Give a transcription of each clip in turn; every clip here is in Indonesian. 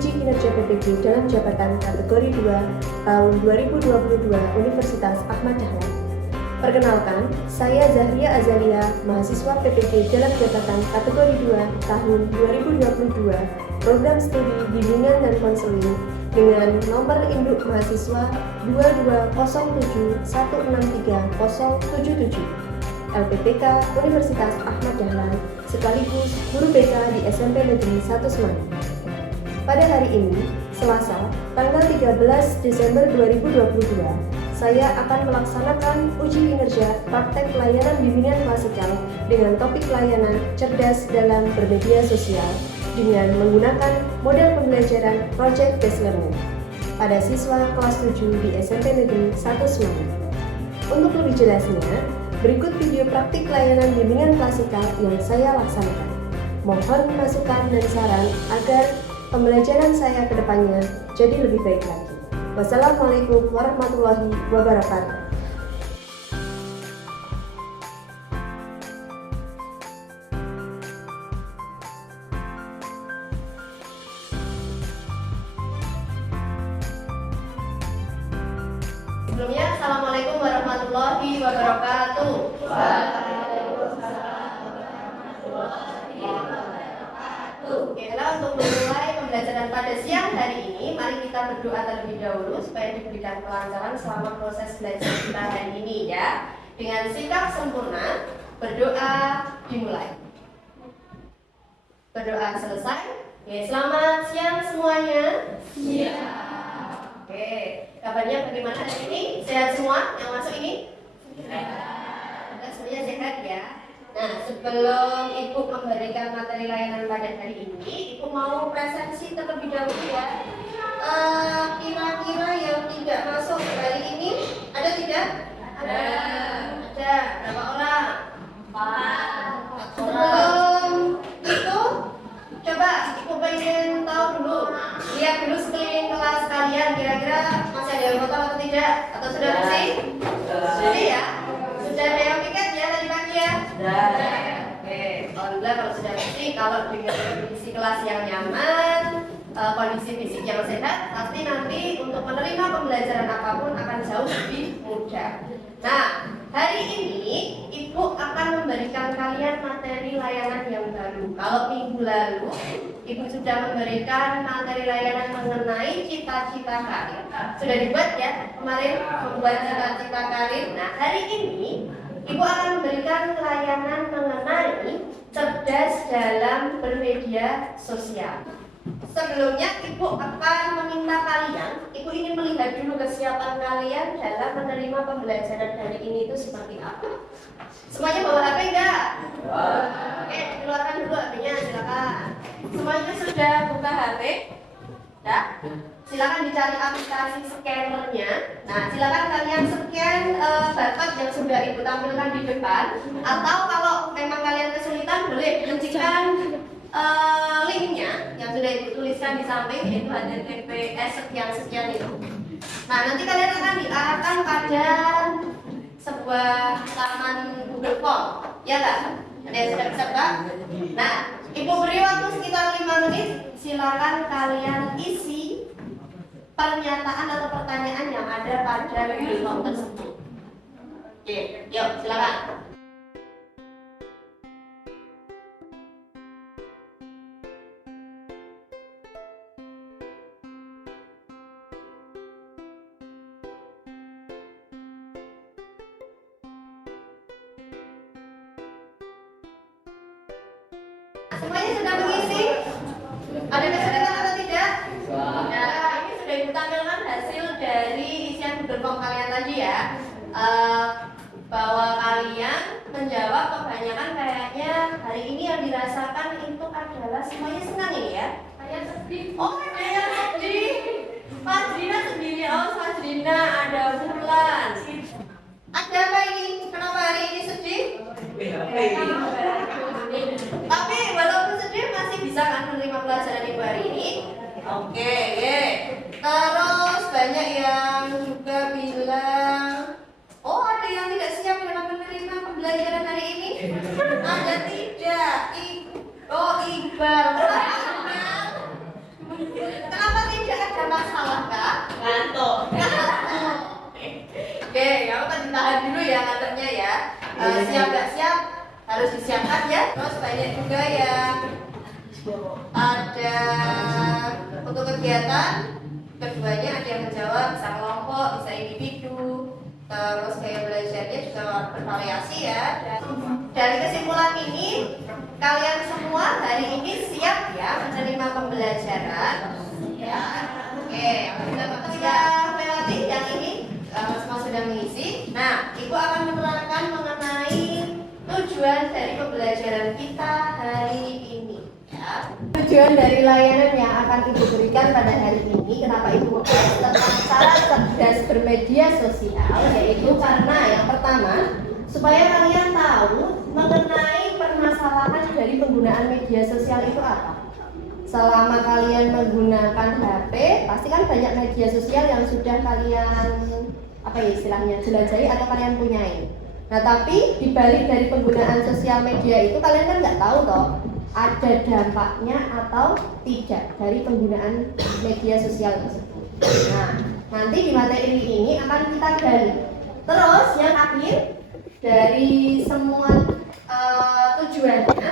uji kinerja PPG dalam jabatan kategori 2 tahun 2022 Universitas Ahmad Dahlan. Perkenalkan, saya Zahria Azalia, mahasiswa PPG dalam jabatan kategori 2 tahun 2022 Program Studi Bimbingan dan Konseling dengan nomor induk mahasiswa 22071630077 LPPK Universitas Ahmad Dahlan sekaligus guru BK di SMP Negeri 1 Semarang. Pada hari ini, Selasa, tanggal 13 Desember 2022, saya akan melaksanakan uji kinerja praktek pelayanan bimbingan klasikal dengan topik pelayanan cerdas dalam bermedia sosial dengan menggunakan model pembelajaran Project Based Learning pada siswa kelas 7 di SMP Negeri 1 Semarang. Untuk lebih jelasnya, berikut video praktik pelayanan bimbingan klasikal yang saya laksanakan. Mohon masukan dan saran agar pembelajaran saya ke depannya jadi lebih baik lagi. Wassalamualaikum warahmatullahi wabarakatuh. Sebelumnya, Assalamualaikum warahmatullahi wabarakatuh. Oke, untuk memulai pembelajaran pada siang hari ini, mari kita berdoa terlebih dahulu supaya diberikan kelancaran selama proses belajar kita hari ini ya. Dengan sikap sempurna, berdoa dimulai. Berdoa selesai. Oke, selamat siang semuanya. Siang. Oke, kabarnya bagaimana hari ini? Sehat semua yang masuk ini? Sehat. Semuanya sehat ya. Nah, sebelum Ibu memberikan materi layanan pada hari ini, Ibu mau presensi terlebih dahulu ya. Kira-kira yang tidak masuk hari ini ada tidak? Ada. Ada. Berapa orang? 4 orang. Sebelum itu, coba Ibu pengen tahu dulu, lihat dulu sekeliling kelas kalian, kira-kira masih ada yang kotor atau tidak? Atau sudah bersih? Sudah ya? Sudah ada yang piket ya tadi pagi ya? Sudah. Oke, alhamdulillah kalau sudah bersih, kalau dengan kondisi kelas yang nyaman, kondisi fisik yang sehat, pasti nanti untuk menerima pembelajaran apapun akan jauh lebih mudah. Nah, hari ini Ibu akan memberikan kalian materi layanan yang baru. Kalau minggu lalu Ibu sudah memberikan materi layanan mengenai cita-cita karir. Sudah dibuat ya kemarin, membuat cita-cita karir. Nah, hari ini Ibu akan memberikan layanan mengenai cerdas dalam bermedia sosial. Sebelumnya Ibu akan meminta kalian, Ibu ingin melihat dulu kesiapan kalian dalam menerima pembelajaran hari ini itu seperti apa. Semuanya bawa HP enggak? Oke, keluarkan dulu HP-nya, silakan. Semuanya sudah buka HP? Ya? Silakan dicari aplikasi scannernya. Nah, silakan kalian scan barcode yang sudah Ibu tampilkan di depan. Atau kalau memang kalian kesulitan, boleh kuncikan linknya yang sudah Ibu tuliskan di samping, yaitu HTTPS sekian-sekian itu. Nah, nanti kalian akan diarahkan pada sebuah halaman Google Form, ya nggak? Ada yang sudah bisa Kak? Nah, Ibu beri waktu sekitar 5 menit. Silakan kalian isi pernyataan atau pertanyaan yang ada pada Google Form tersebut. Oke, yuk silakan. Semuanya sudah mengisi? Ada kesulitan atau tidak? Nah, ini sudah Ibu tampilkan hasil dari isian Google Form kalian tadi ya. Bahwa kalian menjawab kebanyakan kayaknya hari ini yang dirasakan itu adalah semuanya senang ini ya? Saya sedih. Oh, ada yang sedih. Fajrina sendiri. Oh, Fajrina, ada Bulan. Ada apa ini? Kenapa hari ini sedih? Tapi walaupun sedih masih bisa kan menerima pelajaran Ibu hari ini? Oke, ye. Terus banyak yang juga bilang, oh ada yang tidak siap dalam menerima pembelajaran hari ini? Ada tidak? Oh Iqbal. tahan dulu ya nganternya ya. Siap nggak siap? Harus disiapkan ya. Terus banyak juga yang ada untuk kegiatan. Keduanya ada yang menjawab, bisa kelompok, bisa individu. Terus gaya belajarnya juga bervariasi ya. Dan dari kesimpulan ini, kalian semua hari ini siap ya menerima pembelajaran. Ya. Oke, sudah melewati yang ini, semua sudah mengisi. Nah, Ibu akan menerangkan mengenai tujuan dari pembelajaran kita hari ini. Ya. Tujuan dari layanan yang akan Ibu berikan pada hari ini, kenapa Ibu membahas tentang cara cerdas bermedia sosial, yaitu karena yang pertama, supaya kalian tahu mengenai permasalahan dari penggunaan media sosial itu apa. Selama kalian menggunakan HP, pasti kan banyak media sosial yang sudah kalian istilahnya jelajahi atau kalian punyai. Nah, tapi dibalik dari penggunaan sosial media itu kalian kan nggak tahu toh ada dampaknya atau tidak dari penggunaan media sosial tersebut. Nah, nanti di materi ini akan kita gali. Terus yang akhir dari semua tujuannya,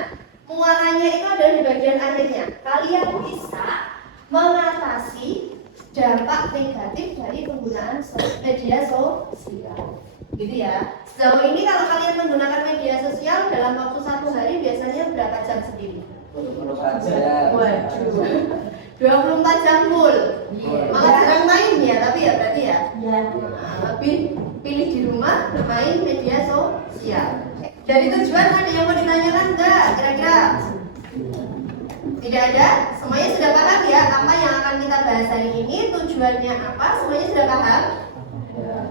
muaranya itu adalah di bagian akhirnya. Kalian bisa mengatasi dampak negatif dari penggunaan media sosial. Gitu ya. Sejauh ini kalau kalian menggunakan media sosial dalam waktu 1 hari biasanya berapa jam sendiri? 24 jam. Waduh. 24 jam full. Malah jarang main ya, tapi ya berarti ya. Lebih pilih di rumah bermain media sosial. Dari tujuan ada yang mau ditanyakan enggak? Kira-kira? Tidak ada? Semuanya sudah paham ya apa yang akan kita bahas hari ini? Tujuannya apa? Semuanya sudah paham?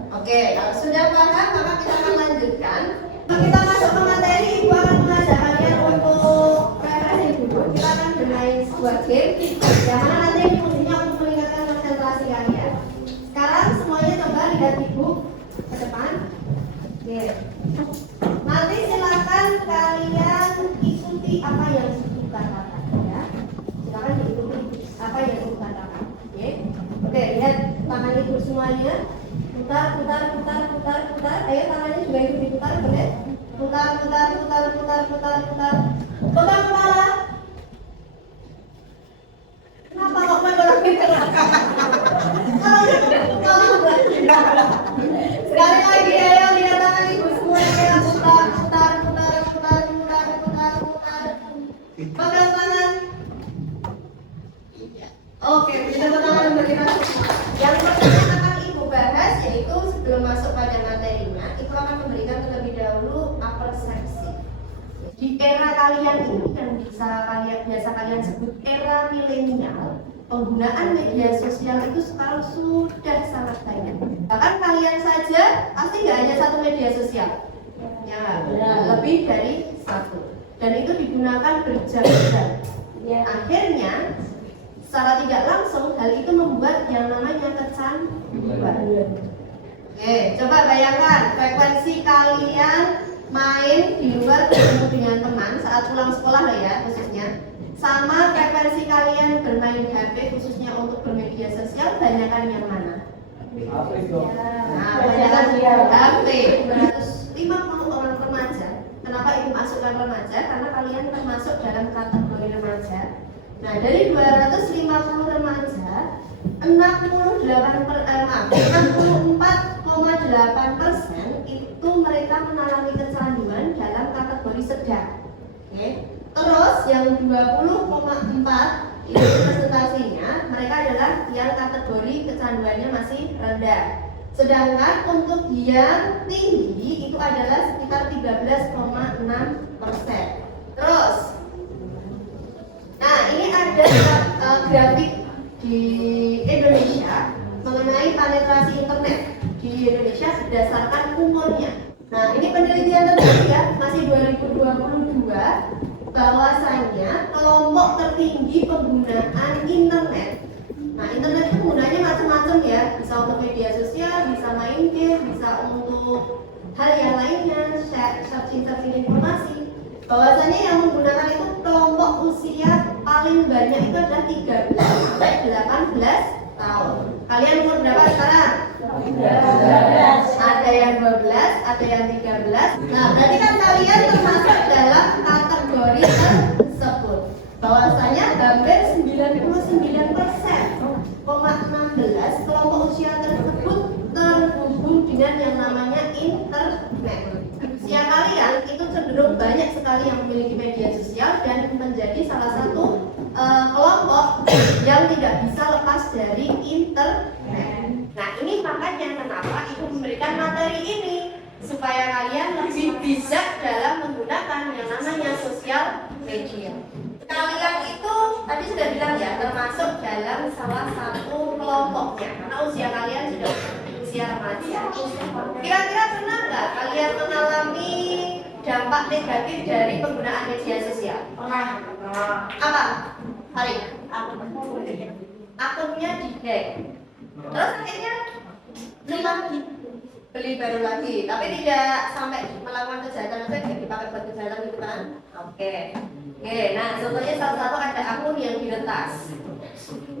Oke, kalau sudah paham maka kita akan lanjutkan. Kita masuk ke materi, Ibu akan mengajak kalian untuk refreshing dulu. Kita akan bermain sebuah game yang mana nanti fungsinya untuk meningkatkan konsentrasi kalian. Sekarang semuanya coba lihat Ibu ke depan. Oke. Nanti silakan kalian ikuti apa yang Ibu katakan ya. Silakan diikuti apa yang Ibu katakan. Oke, lihat tangan Ibu semuanya. Putar. Ayo tangannya juga ikut diputar, boleh? Putar. Pegang kepala. Kenapa kok mendorong kita? Sekali lagi, ayo lihat tangan Ibu semuanya. Putar. Pegang tangan. Oke, kita tangan bagaimana? Yang pertama akan Ibu bahas yaitu sebelum masuk pada materinya, Ibu akan memberikan terlebih dahulu persepsi. Di era kalian ini yang biasa kalian sebut era milenial, penggunaan media sosial itu sekarang sudah sangat banyak. Bahkan kalian saja pasti nggak hanya satu media sosial, ya, lebih dari satu. Dan itu digunakan berjam-jam. Akhirnya secara tidak langsung hal itu membuat yang namanya kecanduan. Oke, coba bayangkan frekuensi kalian main di luar bertemu dengan teman saat pulang sekolah lah ya khususnya, sama frekuensi kalian bermain HP khususnya untuk bermedia sosial, banyakan yang mana? Nah, banyakan HP. 250 orang remaja. Kenapa Ibu masukkan remaja? Karena kalian termasuk dalam kategori remaja. Nah, dari 250 remaja, 64,8% itu mereka mengalami kecanduan dalam kategori sedang. Terus yang 20,4 itu presentasinya mereka adalah yang kategori kecanduannya masih rendah. Sedangkan untuk yang tinggi itu adalah sekitar 13,6%. Terus, nah ini ada grafik di Indonesia mengenai penetrasi internet di Indonesia berdasarkan umurnya. Nah ini penelitian terbaru ya, masih 2022, bahwasannya kelompok tertinggi penggunaan internet. Nah internet itu penggunanya macam-macam ya, bisa untuk media sosial, bisa main game, bisa untuk hal yang lainnya, searching informasi. Bahwasanya yang menggunakan itu kelompok usia paling banyak itu adalah 13 sampai 18 tahun. Kalian umur berapa sekarang? 13. Ada yang 12, ada yang 13. Nah, berarti kan kalian termasuk dalam kategori tersebut. Bahwasanya hampir 99,16 kelompok usia tersebut terhubung dengan yang namanya internet. Usia kalian itu cenderung banyak sekali yang memiliki media sosial dan menjadi salah satu kelompok yang tidak bisa lepas dari internet. Nah, ini makanya kenapa Ibu memberikan materi ini supaya kalian lebih bijak dalam menggunakan yang namanya sosial media. Kalian itu tadi sudah bilang ya, termasuk dalam salah satu kelompoknya karena usia kalian sudah usia remaja. Kira-kira pernah nggak kalian mengalami dampak negatif dari penggunaan media sosial? Pernah. Apa? Hari? Akunnya di-hack. Terus akhirnya beli baru lagi, tapi tidak sampai melakukan kejahatan, maksudnya dipakai buat kejahatan gitu kan? Oke, nah contohnya salah satu ada akun yang diretas.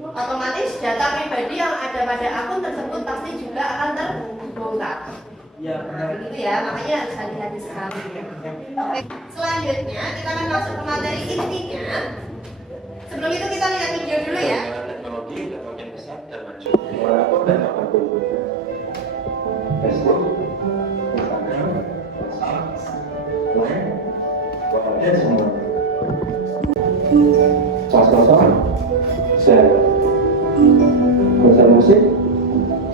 Otomatis data pribadi yang ada pada akun tersebut pasti juga akan terbongkar. Nah, begitu ya, makanya harus hati-hati sekali. Oke, selanjutnya kita akan masuk ke materi intinya. Sebelum itu kita lihat video dulu ya. Teknologi dan makin besar dan maju. Walaupun dan apapun. Facebook, Instagram, WhatsApp, Line, WhatsApp semua. Pas kosong, share. Konser musik,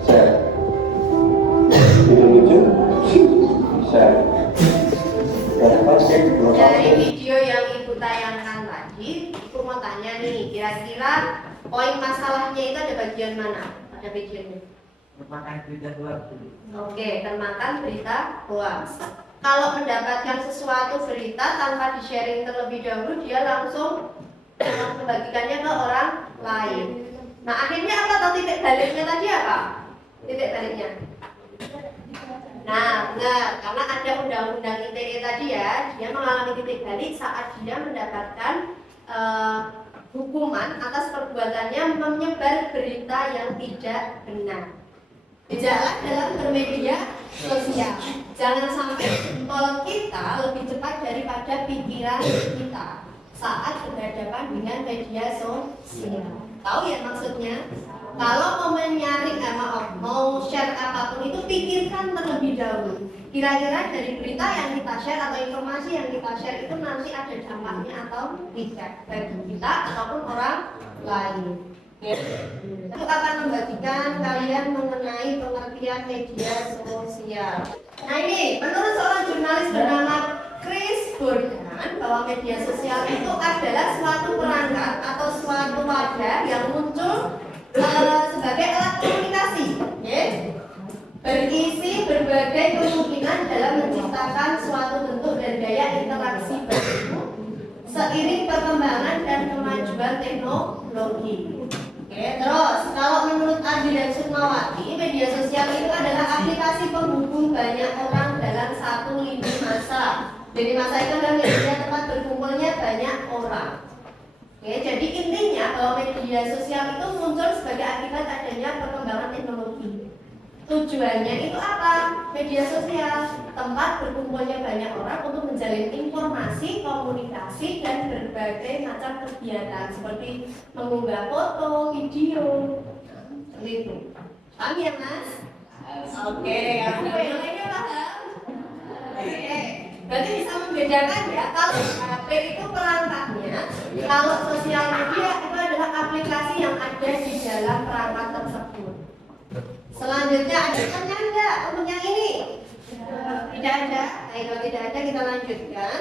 share. Video lucu, share. Dari video yang Ibu tayangkan tadi, Ibu mau tanya nih, kira-kira poin masalahnya itu ada bagian mana pada videonya? Termakan berita hoax. Oke, termakan berita hoax. Kalau mendapatkan sesuatu berita tanpa di-sharing terlebih dahulu, dia langsung membagikannya ke orang lain. Nah, akhirnya apa atau titik baliknya tadi apa? Titik baliknya. Nah, benar, karena ada undang-undang ITE tadi ya, dia mengalami titik balik saat dia mendapatkan hukuman atas perbuatannya menyebar berita yang tidak benar. Bijaklah dalam bermedia sosial. Jangan sampai jempol kita lebih cepat daripada pikiran kita saat berhadapan dengan media sosial. Tahu ya maksudnya? Kalau mau menyaring, mau share apapun itu pikirkan terlebih dahulu. Kira-kira dari berita yang kita share atau informasi yang kita share itu nanti ada dampaknya atau tidak bagi kita ataupun orang lain. Itu akan membagikan kalian mengenai pengertian media sosial. Nah ini, menurut seorang jurnalis bernama Chris Burgan, bahwa media sosial itu adalah suatu perangkat atau suatu wadah yang muncul sebagai alat komunikasi, berisi berbagai kemungkinan dalam menciptakan suatu bentuk dan daya interaksi baru seiring perkembangan dan kemajuan teknologi. Terus kalau menurut Adi dan Sukmawati, media sosial itu adalah aplikasi penghubung banyak orang dalam satu lini masa. Lini masa itu adalah media tempat berkumpulnya banyak orang. Jadi intinya bahwa media sosial itu muncul sebagai akibat adanya perkembangan teknologi. Tujuannya itu apa? Media sosial, tempat berkumpulnya banyak orang untuk menjalin informasi, komunikasi, dan berbagai macam kegiatan seperti mengunggah foto, video, seperti itu. Paham ya Mas? Oke, yang lainnya paham? Oke. Berarti bisa membedakan ya, kalau HP itu perangkatnya, kalau sosial media itu adalah aplikasi yang ada di dalam perangkat tersebut. Selanjutnya ada pertanyaan enggak untuk yang ini? Tidak ada. Nah, kalau tidak ada kita lanjutkan.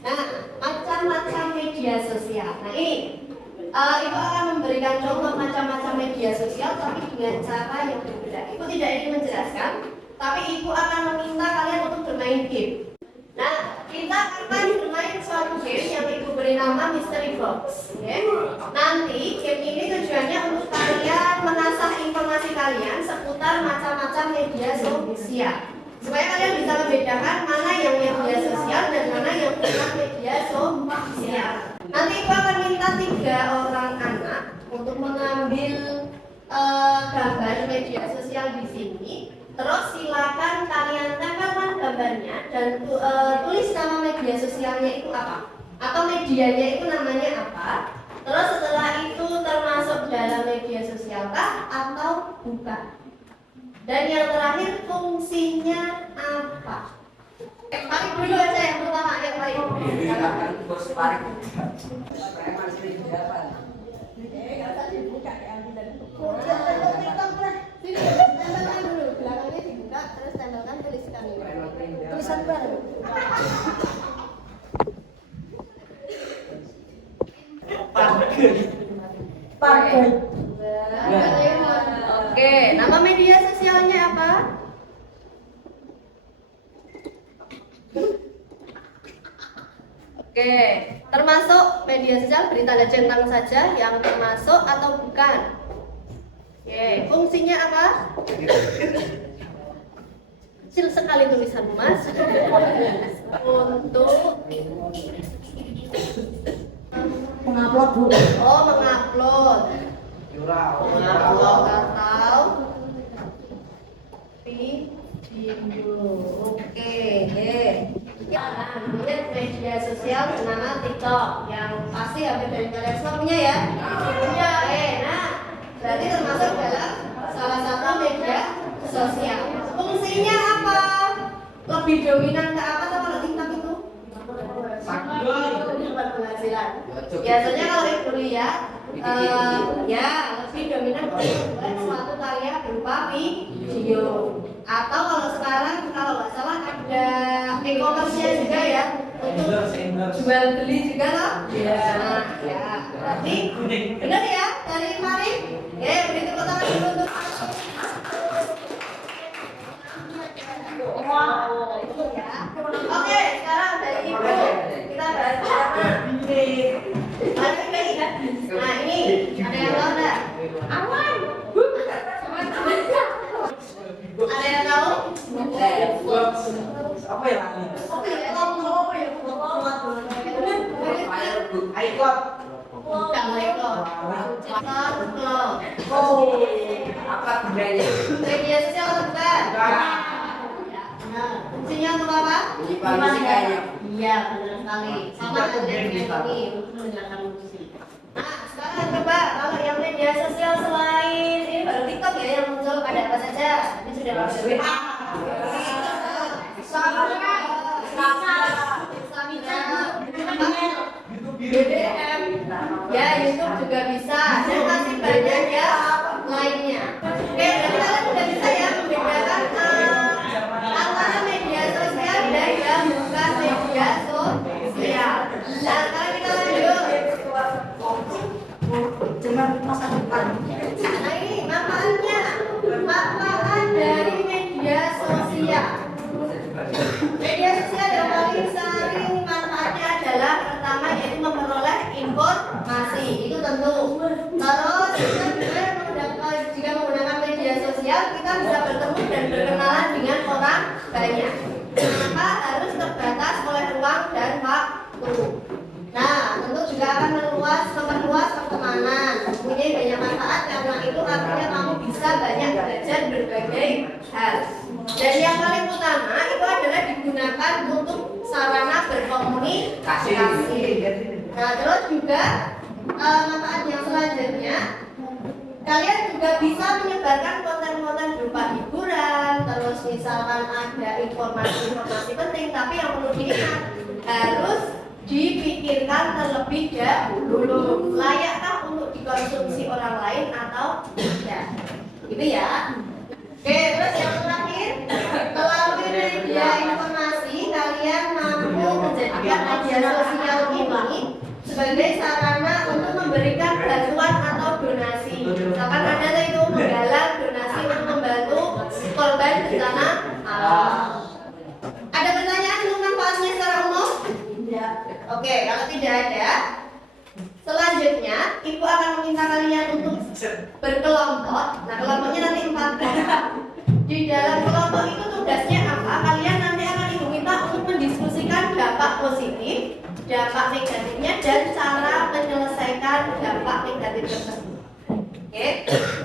Nah, macam-macam media sosial. Nah ini, Ibu akan memberikan contoh macam-macam media sosial, tapi dengan cara yang berbeda. Ibu tidak ingin menjelaskan, tapi Ibu akan meminta kalian untuk bermain game. Nah, kita akan bermain suatu game yang Ibu beri nama Mystery Box. Nanti game ini tujuannya untuk kalian mengasah informasi kalian seputar macam-macam media sosial, supaya kalian bisa membedakan mana yang media sosial dan mana yang bukan media sosial. Nanti Ibu akan minta 3 orang anak untuk mengambil gambar media sosial di sini. Terus silakan kalian tempel gambarnya dan tulis nama media sosialnya itu apa, atau medianya itu namanya apa. Terus setelah itu termasuk dalam media sosial kah atau bukan? Dan yang terakhir fungsinya apa? Tarik dulu aja yang pertama, yang paling. Bos tarik. Sini, tempelkan dulu, belakangnya dibuka, terus tempelkan tuliskan ini. Tulisan baru. Oke, nama media sosialnya apa? Oke, termasuk media sosial beri tanda centang saja yang termasuk atau bukan. Oke, fungsinya apa? Kecil sekali tulisan Mas. Untuk Mengupload, Bu. mengupload atau video. Oke, lihat media sosial bernama TikTok yang pasti hampir dari kalian semua punya ya. Punya. Nah, berarti termasuk dalam salah satu media sosial. Fungsinya apa? Lebih dominan ke apa sama kalau TikTok itu? Penghasilan. Biasanya kalau ibu lihat, ya lebih dominan untuk membuat suatu karya berupa video. Atau kalau sekarang kalau nggak salah ada e-commerce-nya juga ya untuk jual beli juga loh. Nah, ya berarti benar ya dari kemarin. Ya beri tepuk tangan dulu untuk. Oke, sekarang dari ibu kita bahas bersama. Lanjut lagi kan? Nah ini ada yang tahu nggak? Awan. Ada yang tahu? Apa ya lagi? iCloud. Bukan iCloud. Cloud. Apa gunanya? Media sosial atau bukan? Fungsinya untuk apa? Iya, benar sekali. Sama dengan ini untuk mendengarkan musik. Nah, sekarang coba kalau yang media sosial selain ini baru TikTok ya yang muncul, ada apa saja? Ini sudah masuk WA. BBM, ya YouTube juga bisa dan masih banyak ya lainnya. Oke, berarti kalian sudah bisa ya membedakan antara media sosial dan yang bukan media sosial. Nah, sekarang kita lanjut. Nah ini manfaatnya, manfaat dari media sosial. Media sosial yang paling sering manfaatnya adalah pertama yaitu memperoleh informasi, itu tentu. Terus kita juga jika menggunakan media sosial kita bisa bertemu dan berkenalan dengan orang banyak. Maka harus terbatas oleh ruang dan waktu. Nah, tentu juga akan memperluas pertemanan. Mempunyai banyak manfaat karena itu artinya kamu bisa banyak belajar berbagai hal. Dan yang paling utama itu adalah digunakan untuk sarana berkomunikasi. Nah, terus juga manfaat yang selanjutnya, kalian juga bisa menyebarkan konten-konten berupa hiburan. Terus misalkan ada informasi-informasi penting, tapi yang perlu diingat harus dipikirkan terlebih dahulu, layakkah untuk dikonsumsi orang lain atau tidak, gitu ya. Oke, terus yang terakhir, melalui media informasi kalian mampu menjadikan media sosial ini sebagai sarana untuk memberikan bantuan atau donasi. Misalkan ada itu menggalang donasi untuk membantu korban bencana alam. Ada pertanyaan untuk manfaatnya secara umum? Oke, kalau tidak ada, selanjutnya ibu akan meminta kalian untuk berkelompok. Nah, kelompoknya nanti 4. Di dalam kelompok itu tugasnya apa? Kalian nanti akan ibu minta untuk mendiskusikan dampak positif, dampak negatifnya, dan cara menyelesaikan dampak negatif tersebut.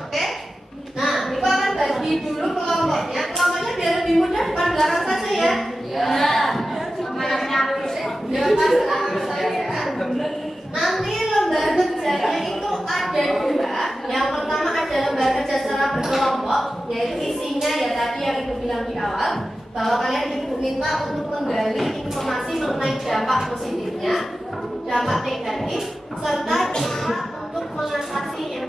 Oke. Nah, ibu akan bagi dulu kelompoknya. Kelompoknya biar lebih mudah depan belakang saja ya. kelompok, yaitu isinya ya tadi yang Ibu bilang di awal, bahwa kalian Ibu minta untuk menggali informasi mengenai dampak positifnya, dampak negatif, serta cara untuk mengatasi yang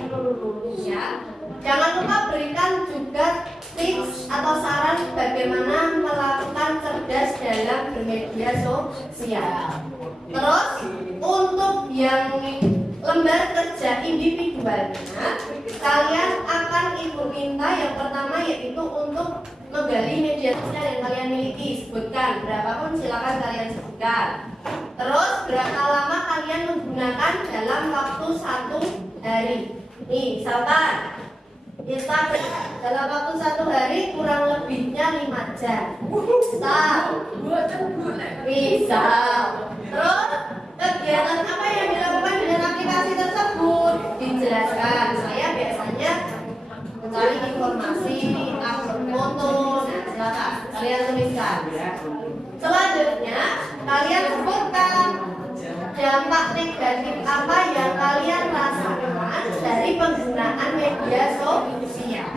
ya. Jangan lupa berikan juga tips atau saran bagaimana melakukan cerdas dalam bermedia sosial. Terus untuk yang lembar kerja individualnya, kalian akan Ibu minta yang pertama yaitu untuk menggali media sosial yang kalian miliki. Sebutkan berapapun, silakan kalian sebutkan. Terus berapa lama kalian menggunakan dalam waktu 1 hari. Nih, misalkan Instagram dalam waktu 1 hari kurang lebihnya 5 jam. Bisa. Terus kegiatan apa yang dilakukan dengan aplikasi tersebut dijelaskan. Saya biasanya mencari informasi, upload foto. Nah, silakan kalian tuliskan. Selanjutnya kalian sebutkan dampak negatif apa yang kalian rasakan dari penggunaan media sosial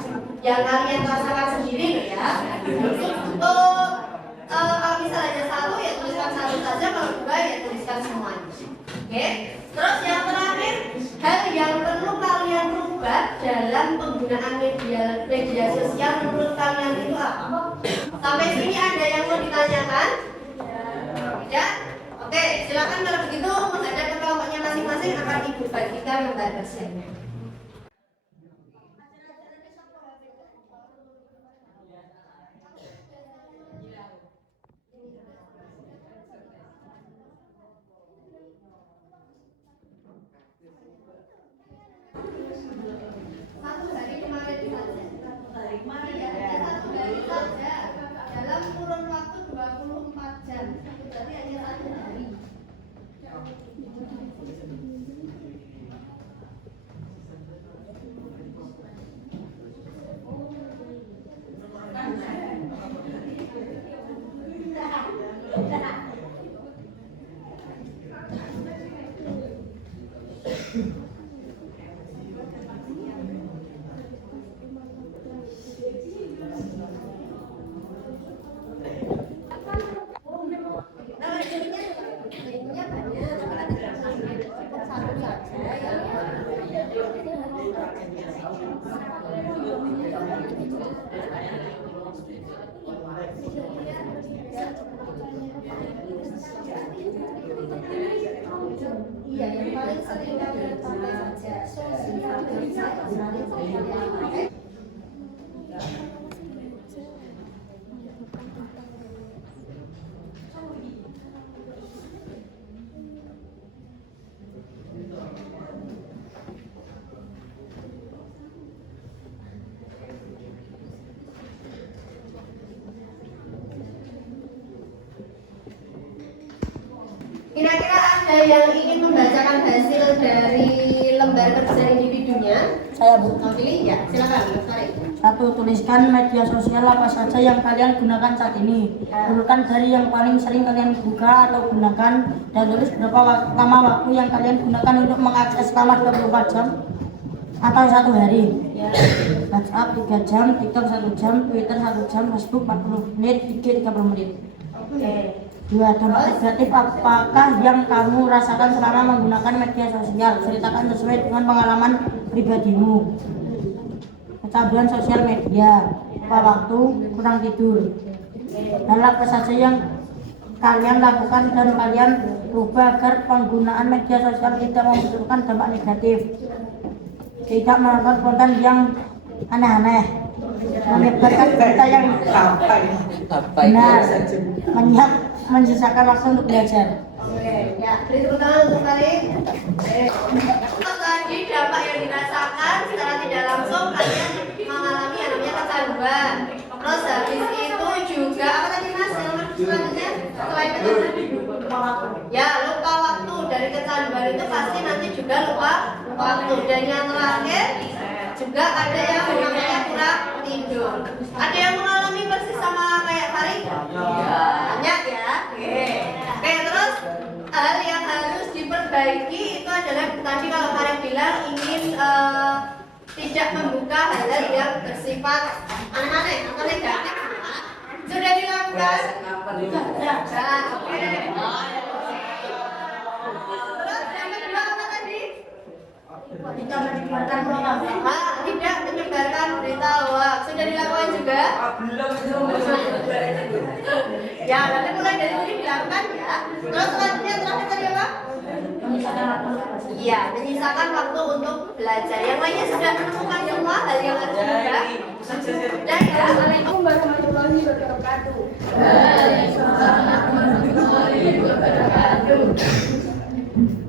yang kalian rasakan sendiri ya. Untuk kalau misalnya 1 ya tuliskan 1 saja, kalau 2 ya tuliskan semuanya. Oke. Terus yang terakhir, hal yang perlu kalian rubah dalam penggunaan media sosial menurut kalian itu apa? Sampai sini ada yang mau ditanyakan? Ya. Oke, silakan kalau begitu menghadap ke kelompoknya masing-masing, akan Ibu bagikan lembar kerjanya. Satu hari kemarin saja. Satu hari saja. Dalam kurun waktu 24 jam. Berarti hanya 1 hari. Iya, yang paling sering kalian pakai saja sosial media. Kira-kira ada yang ingin membacakan hasil dari lembar kerja individunya? Saya, Bu. Mau pilih? Ya, silakan. Tarik. 1. Tuliskan media sosial apa saja yang kalian gunakan saat ini. Urutkan dari yang paling sering kalian buka atau gunakan dan tulis berapa lama waktu yang kalian gunakan untuk mengakses kamar 24 jam atau 1 hari. WhatsApp 3 jam, TikTok 1 jam, Twitter 1 jam, Facebook 40 menit, IG 30 menit. Oke. 2. Dampak negatif apakah yang kamu rasakan selama menggunakan media sosial? Ceritakan sesuai dengan pengalaman pribadimu. Kecanduan sosial media, lupa waktu, kurang tidur. Hal apa saja yang kalian lakukan dan kalian rubah agar penggunaan media sosial tidak membutuhkan dampak negatif. Tidak menonton konten yang aneh-aneh, menyebarkan berita yang benar, menyisakan waktu untuk belajar. Oke, ya, beri tepuk tangan untuk kalian. Tadi dampak yang dirasakan secara tidak langsung kalian mengalami yang namanya kecanduan. Terus habis itu juga apa tadi Mas? Selanjutnya selain itu ya lupa waktu. Dari kecanduan itu pasti nanti juga lupa waktu. Dan yang terakhir juga ada yang namanya kurang tidur. Ada yang mengalami persis sama kayak Farid? Banyak ya. Oke, terus hal yang harus diperbaiki itu adalah tadi kalau Farid bilang ingin tidak membuka hal-hal yang bersifat aneh-aneh atau negatif. Sudah dilakukan? Ya, oke. Terus yang kedua apa tadi? Tidak menyebarkan program. Tidak menyebarkan berita hoax. Sudah dilakukan juga? Ya, nanti mulai dari sini dilakukan ya. Terus selanjutnya terakhir tadi apa? Menyisakan waktu. Iya, menyisakan waktu untuk belajar. Yang lainnya sudah menemukan semua hal yang harus dilakukan. Dan ya, Assalamualaikum warahmatullahi wabarakatuh.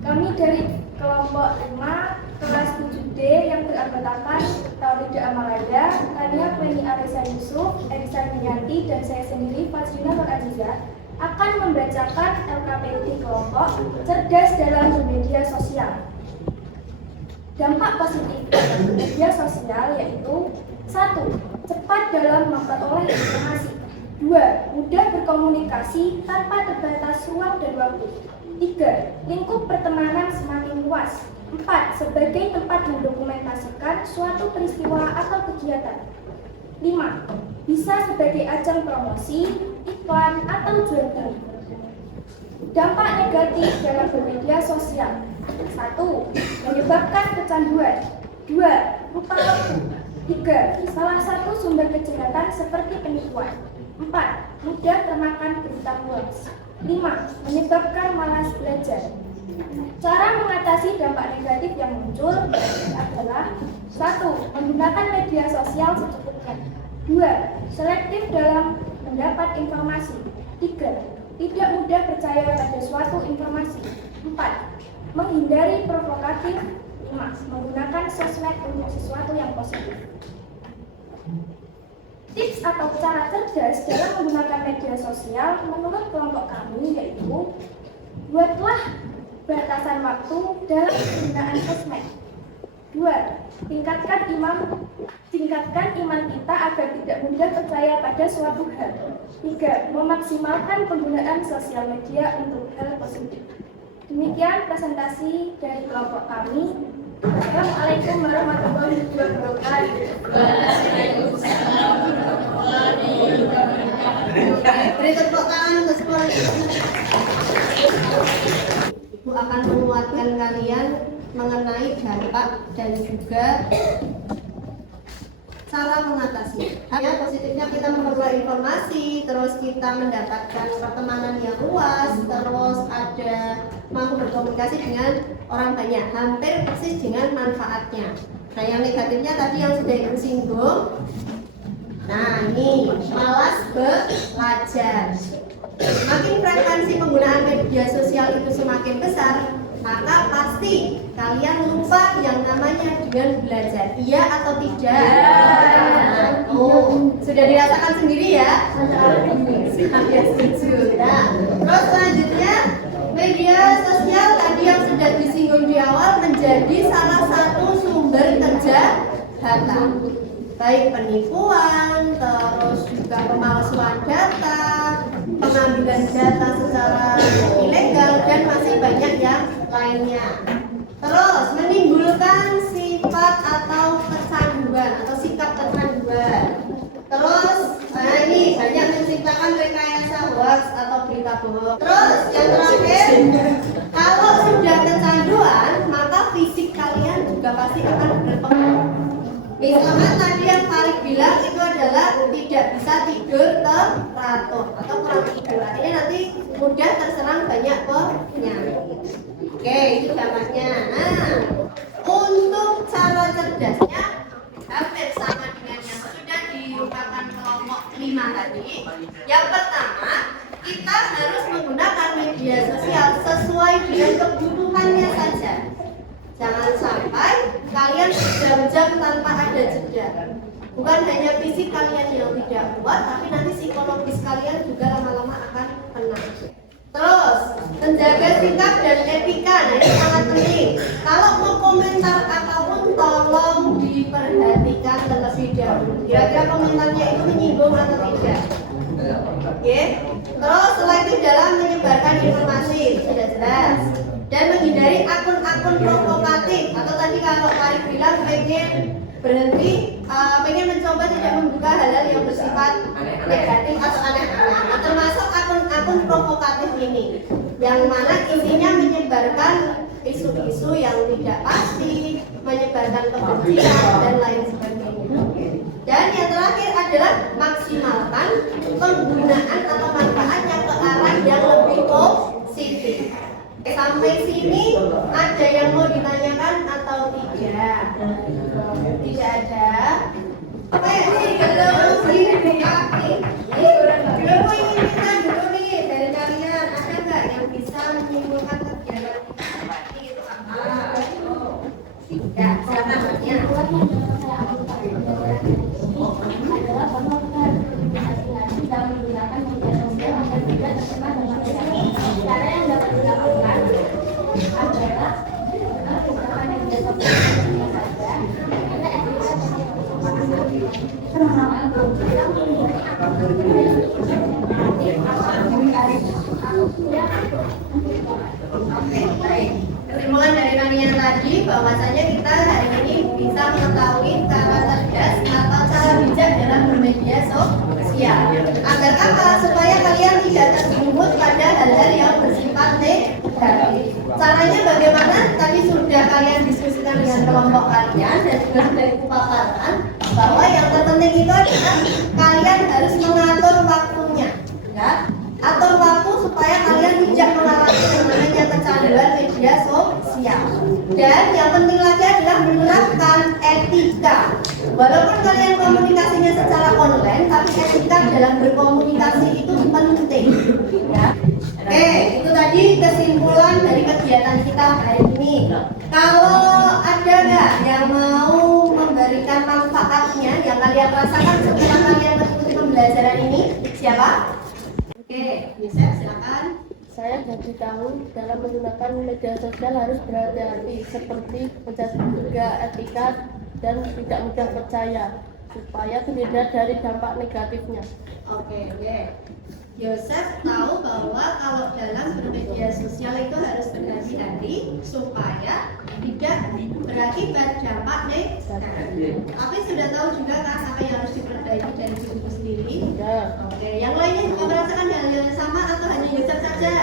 Kami dari kelompok 5 kelas 7D yang beranggotakan Taurida Amalaya, Tania Pleni Arisa Yusuf, Erisa Yanti, dan saya sendiri Fazlina Nur Aziza akan membacakan LKPD kelompok cerdas dalam bermedia sosial. Dampak positif dari media sosial yaitu 1. Cepat dalam memperoleh informasi. 2. Mudah berkomunikasi tanpa terbatas ruang dan waktu. 3. Lingkup pertemanan semakin luas. 4. Sebagai tempat mendokumentasikan suatu peristiwa atau kegiatan. 5. Bisa sebagai ajang promosi, iklan, atau jual beli. Dampak negatif dalam bermedia sosial. 1. Menyebabkan kecanduan. 2. Lupa waktu. 3. Salah satu sumber kejahatan seperti penipuan. 4. Mudah termakan berita hoax. 5. Menyebabkan malas belajar. Cara mengatasi dampak negatif yang muncul adalah 1. Menggunakan media sosial secukupnya. 2. Selektif dalam mendapat informasi. 3. Tidak mudah percaya pada suatu informasi. 4. Menghindari provokatif. 5. Menggunakan sosmed untuk sesuatu yang positif. Tips atau cara cerdas dalam menggunakan media sosial menurut kelompok kami yaitu buatlah batasan waktu dalam penggunaan sosmed. 2. Tingkatkan iman kita agar tidak mudah percaya pada suatu hal. 3. Memaksimalkan penggunaan sosial media untuk hal positif. Demikian presentasi dari kelompok kami. Assalamualaikum warahmatullahi wabarakatuh. beri tepuk tangan untuk sekolah. Ibu akan menguatkan kalian mengenai dampak dan juga cara mengatasi. Ya, positifnya kita memperoleh informasi, terus kita mendapatkan pertemanan yang luas, terus ada mampu berkomunikasi dengan orang banyak, hampir persis dengan manfaatnya. Nah, yang negatifnya tadi yang sudah Ibu singgung. Nah, ini malas belajar. Makin frekuensi penggunaan media sosial itu semakin besar, maka pasti kalian lupa yang namanya dengan belajar. Iya atau tidak? Sudah dirasakan sendiri ya? Saya setuju. Nah, terus selanjutnya media sosial tadi yang sudah disinggung di awal menjadi salah satu sumber kejahatan, baik penipuan, terus juga pemalsuan data, pengambilan data secara ilegal, dan masih banyak yang lainnya. Terus menimbulkan sifat atau kecanduan atau sikap kecanduan. Terus ini banyak menciptakan rekayasa hoax atau berita bohong. Terus yang terakhir, kalau sudah kecanduan maka fisik kalian juga pasti akan berpengaruh. Misalnya tadi yang Farid bilang itu adalah tidak bisa tidur teratur atau kurang tidur, artinya nanti mudah terserang banyak penyakit. Oke, itu dampaknya. Nah, untuk cara cerdasnya hampir sama dengan yang sudah diungkapkan kelompok 5 tadi. Yang pertama, kita harus menggunakan media sosial sesuai dengan kebutuhannya saja. Jangan sampai kalian berjam-jam tanpa ada jeda. Bukan hanya fisik kalian yang tidak kuat, tapi nanti psikologis kalian juga lama-lama akan kena. Terus, menjaga sikap dan etika, nah ini sangat penting. Kalau mau komentar apapun, tolong diperhatikan terlebih dahulu. Kira-kira komentarnya itu menyinggung atau tidak? Oke. Terus, setelah itu dalam menyebarkan informasi, itu sudah jelas. Dan menghindari akun-akun provokatif, atau tadi kalau Farid bilang pengen berhenti pengen mencoba tidak membuka hal-hal yang bersifat negatif atau aneh-aneh. Nah, termasuk akun-akun provokatif ini, yang mana intinya menyebarkan isu-isu yang tidak pasti, menyebarkan kebencian dan lain sebagainya. Dan yang terakhir adalah maksimalkan penggunaan atau manfaat yang ke arah yang lebih positif. Sampai sini ada yang mau ditanyakan atau tidak? Tidak ada. Oke, belum ingin minta dulu nih dari kalian, ada nggak yang bisa menyimpulkan kegiatan kita itu apa? Ya, silakan Mbaknya. Cara yang dapat dilakukan adalah kesimpulan dari kalian tadi bahwasanya kita hari ini bisa mengetahui cara cerdas atau cara bijak dalam bermedia sosial. Agar apa? Supaya kalian tidak terjerumus pada hal-hal yang bersifat negatif. Caranya bagaimana? Tadi sudah kalian diskusikan dengan kelompok kalian dan sudah dari paparan bahwa yang terpenting itu adalah kalian harus mengatur waktunya, ya. Atur waktu supaya kalian tidak mengalami yang namanya kecanduan media sosial. Dan yang penting lagi adalah menerapkan etika. Walaupun kalian komunikasinya secara online, tapi etika dalam berkomunikasi itu penting, ya. Oke, itu tadi kesimpulan dari kegiatan kita hari ini. Kalau ada nggak yang mau memberikan manfaatnya yang kalian rasakan setelah kalian mengikuti pembelajaran ini? Siapa? Oke, Yusuf silakan. saya jadi tahu dalam menggunakan media sosial harus berhati-hati seperti menjaga etika dan tidak mudah percaya supaya terhindar dari dampak negatifnya. Oke. Yosef tahu bahwa kalau dalam bermedia sosial itu harus berhati-hati supaya tidak berakibat dampak negatif. Tapi sudah tahu juga kan apa yang harus diperbaiki dari dirimu sendiri. Ya. Oke, yang lainnya juga merasakan hal yang sama atau hanya Yosef saja?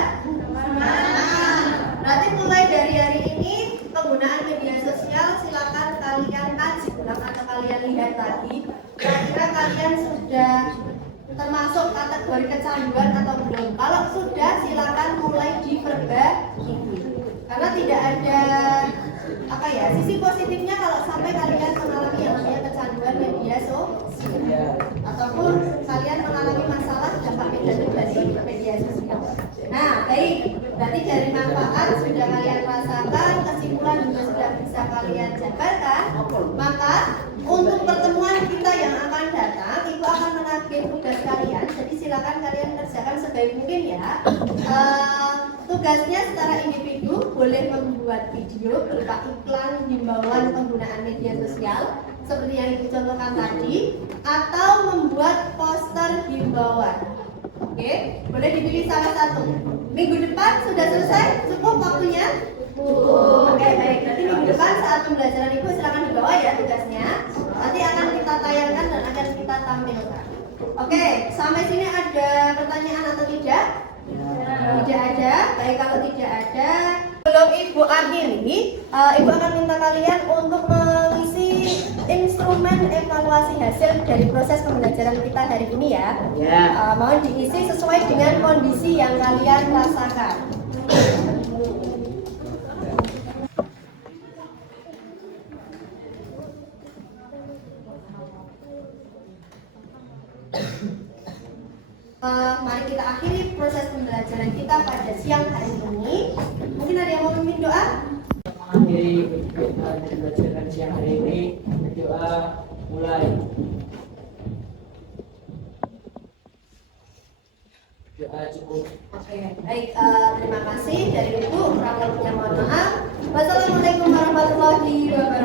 Berarti mulai dari hari ini penggunaan media sosial silakan kalian kaji ulang atau kalian lihat lagi. Kira-kira kalian sudah termasuk kategori kecanduan atau belum? Kalau sudah, silakan mulai diperbaiki. Karena tidak ada sisi positifnya kalau sampai kalian mengalami yang namanya kecanduan media sosial ataupun kalian mengalami masalah dampak negatif dari media sosial. Nah, baik. Berarti dari manfaat sudah kalian rasakan, kesimpulan juga sudah bisa kalian jabarkan. Maka untuk pertemuan kita yang akan datang, Ibu akan menagih tugas kalian. Jadi silakan kalian kerjakan sebaik mungkin ya. Tugasnya secara individu boleh membuat video berupa iklan himbauan penggunaan media sosial seperti yang Ibu contohkan tadi, atau membuat poster himbauan. Oke, boleh dipilih salah satu. Minggu depan sudah selesai? Cukup waktunya? Oke, baik. Nanti minggu depan saat pembelajaran Ibu silakan dibawa ya tugasnya. Nanti akan kita tayangkan dan akan kita tampilkan. Oke, sampai sini ada pertanyaan atau tidak? Tidak ada. Baik, kalau tidak ada, belum Ibu akhiri, Ibu akan minta kalian untuk mengisi instrumen evaluasi hasil dari proses pembelajaran kita hari ini ya. Mohon diisi sesuai dengan kondisi yang kalian rasakan. Mari kita akhiri proses pembelajaran kita pada siang hari ini. Mungkin ada yang mau memimpin doa? Mengakhiri pembelajaran siang hari ini, doa mulai. Doa cukup. Oke, baik. Terima kasih dari Ibu. Kurang lebihnya mohon maaf. Wassalamualaikum warahmatullahi wabarakatuh.